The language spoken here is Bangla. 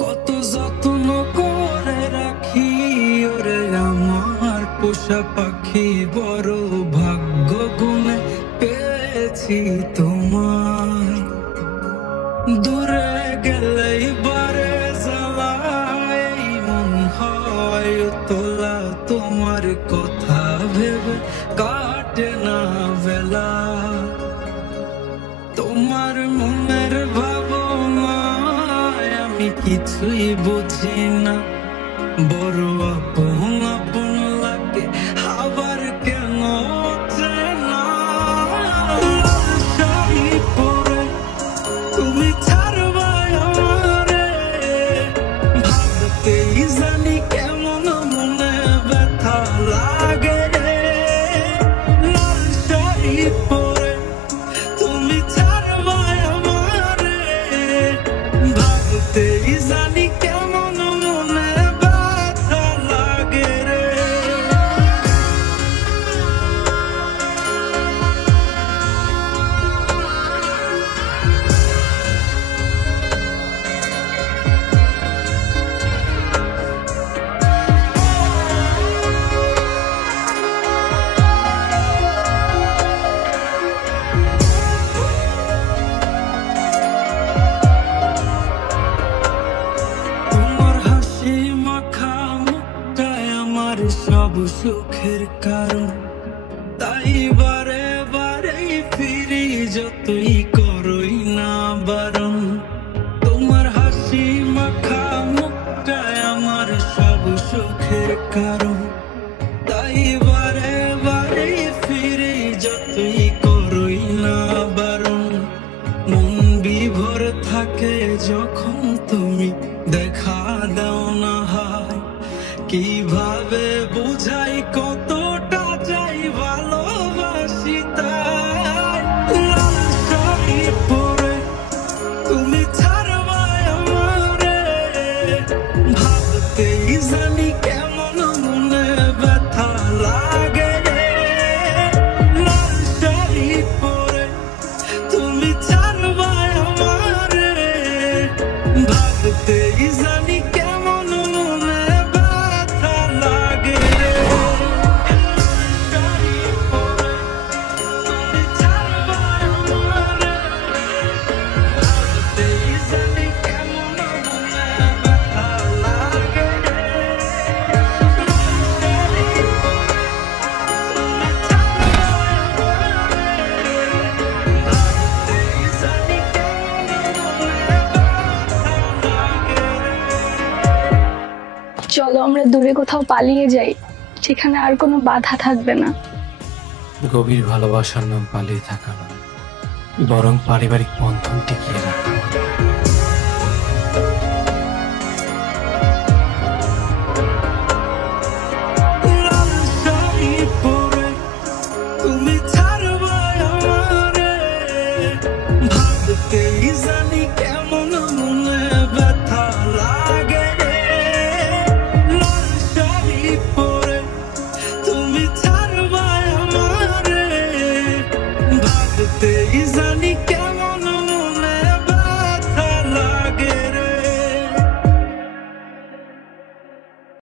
কত যত্ন করে রাখি ওরে আমার পোষা পাখি, বড় ভাগ্য গুণে পেয়েছি তোমায়। দূরে গেলেই বারে জ্বালায় মন হয় তোলা, তোমার কথা ভেবে কাটে না বেলা। তোমার মনের ভাবনায় আমি কিছুই বুঝি না, বড় আপন আপন লাগে আবার কেন চেনা। শাড়ি পরে তুমি ছাড়বা আমারে, ভাবতেই জানি কেমন মনে ব্যথা লাগে রে। লাল শাড়ি পরে তুমি ছাড়বা আমারে, ভাবতেই জানি কেমন মনে ব্যথা লাগে রে। তোমার হাসি মাখা মুখটায় আমার সব সুখের কারণ, তাই বারে বারে ফিরি যতই করই না বারণ। তোমার হাসি মাখা মুখটায় আমার সব সুখের কারণ, তাই বারে বারে ফিরি যতই করই না বারণ। মন বিভোর থাকে যখন তুমি দেখা দাও না হয়, কিভাবে বুঝাই কতটা চাই ভালোবাসি তাই। লাল শাড়ি পরে তুমি ছাড়বা আমারে, ভাবতেই জানি কেমন মনে ব্যথা লাগে রে। লাল শাড়ি পরে তুমি ছাড়বা আমারে, ভাবতেই জানি কেমন মনে ব্যথা লাগে রে। শাড়ি পরে তুমি ছাড়বা আমারে, ভাবতেই জানি কেমন মনে ব্যথা লাগে রে। শাড়ি পরে তুমি ছাড়বা আমারে, ভাবতেই জানি কেমন মনে ব্যথা লাগে রে। চলো আমরা দূরে কোথাও পালিয়ে যাই, সেখানে আর কোনো বাধা থাকবে না। গভীর ভালোবাসার নাম পালিয়ে থাকা নয়, বরং পারিবারিক বন্ধন টিকিয়ে রাখা।